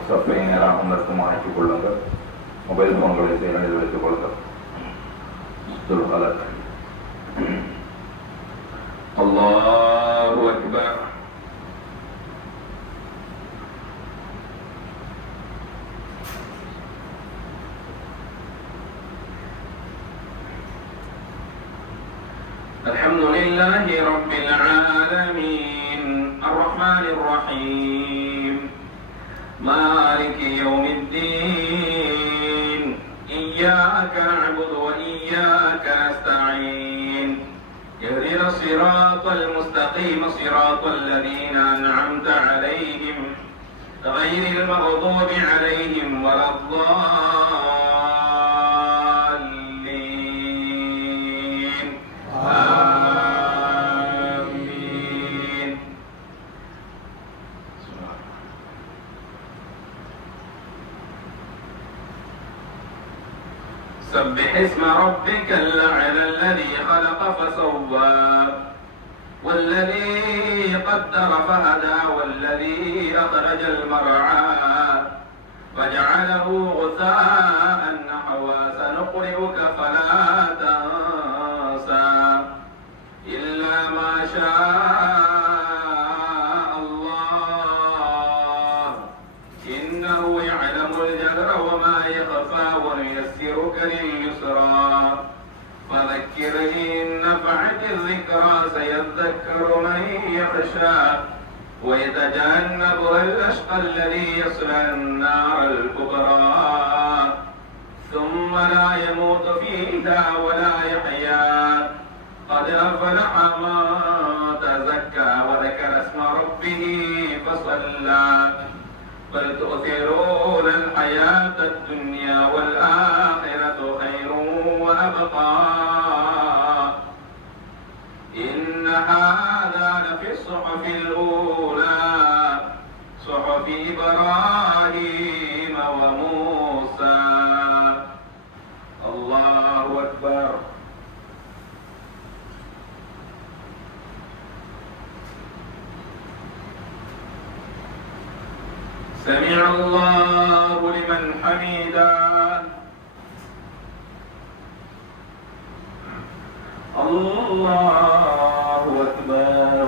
சப்பை நேராக உணர்த்தும் ஆக்கிக் கொள்ளுங்கள். மொபைல் போன்களை செயலில் வைத்துக் கொள்ளுங்கள். அல்லாஹு அக்பர். அல்ஹம்துலில்லாஹி ரப்பில் ஆலமீன் அர்ரஹ்மானிர் ரஹீம் مالك يوم الدين إياك نعبد وإياك نستعين اهدنا الصراط المستقيم صراط الذين أنعمت عليهم غير المغضوب عليهم ولا الضالين آمين. سبح اسم ربك الأعلى الذي خلق فسوى والذي قدر فهدى والذي أخرج المرعى فجعله غثاء نحوا سنقرئك فلا تنسى إلا ما شاء الله إنه يعلم الجهر وما يخفى ونيسرك لليسرى فذكر إن نفعت الذكرى سيذكر من يخشى ويتجنبها الأشقى الذي يصلى النار الكبرى ثم لا يموت فيها ولا يحيا قد أفلح من تزكى وذكر اسم ربه فصلى بل تؤثرون الحياة الدنيا والآخرة خير وأبقى إن هذا لفي الصحف الأولى صحف إبراهيم وموسى. الله أكبر. سمع الله لمن حمده. الله أكبر.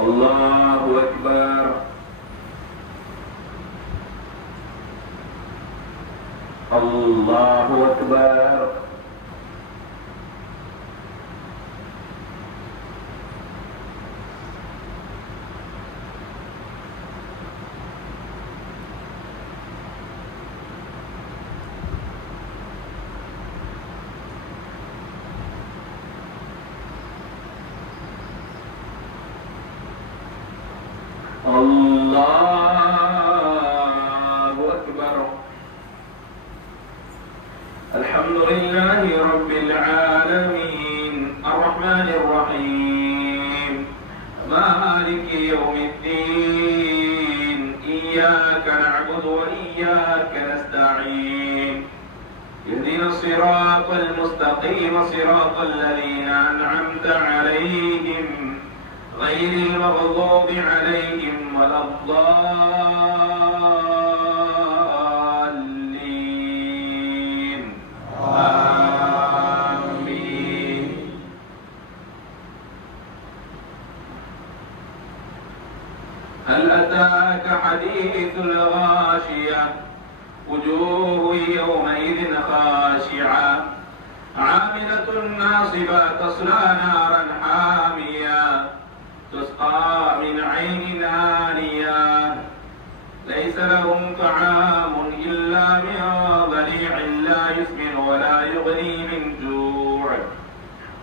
الله أكبر. الله أكبر. الله أكبر. الحمد لله رب العالمين الرحمن الرحيم مالك يوم الدين إياك نعبد وإياك نستعين اهدنا الصراط المستقيم صراط الذين أنعمت عليهم غير المغضوب عليهم ولا الضالين آمين. هل أتاك حديث الغاشية وجوه يومئذ خاشعة عاملة ناصبة تصلى نارا حامية تسقى من عين آنية ليس لهم طعام إلا من ضريع لا يسمن ولا يغني من جوع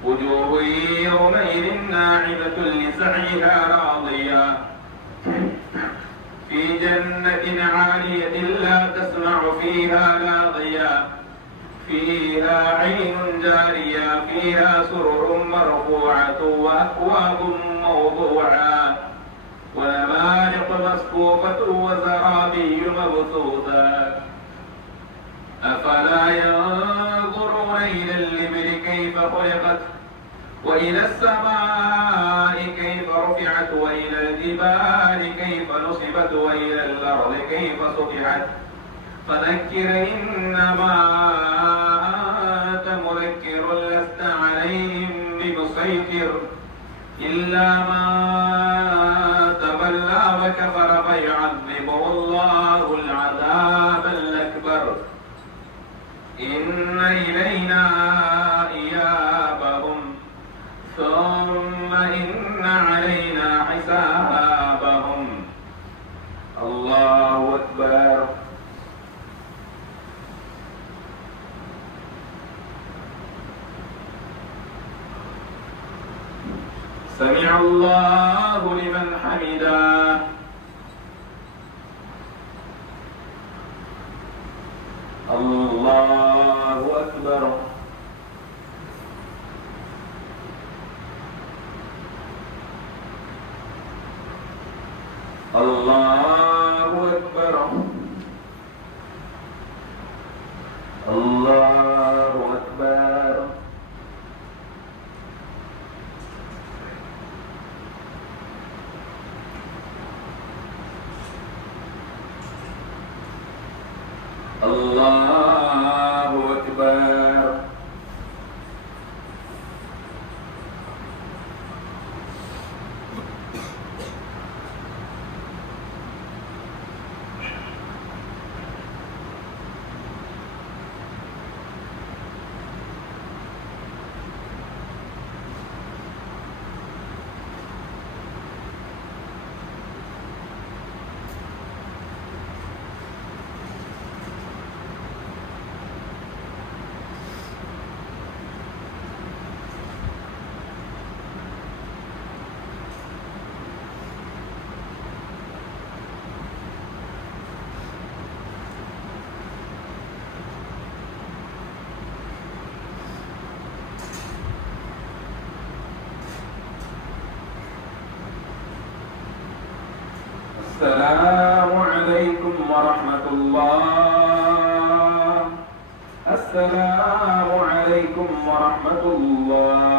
وجوه يومئذ ناعمة لسعيها راضية في جنة عالية لا تسمع فيها لاغية فيها عين جارية فيها سرر مرفوعة وأكواب موضوعة ونمارق مصفوفة وزرابي مبثوثة أفلا ينظرون إلى الإبل كيف خلقت وإلى السماء كيف رفعت وإلى الجبال كيف نصبت وإلى الأرض كيف سطحت فذكر إنما أنت مذكر لست عليهم بمسيطر إلا من تولى وكفر فيعذبه الله العذاب الأكبر إن إلينا إيابهم ثم إن علينا حسابهم. الله سمع الله لمن حمده. الله أكبر. الله أكبر. الله أكبر. الله أكبر. السلام عليكم ورحمة الله. السلام عليكم ورحمة الله.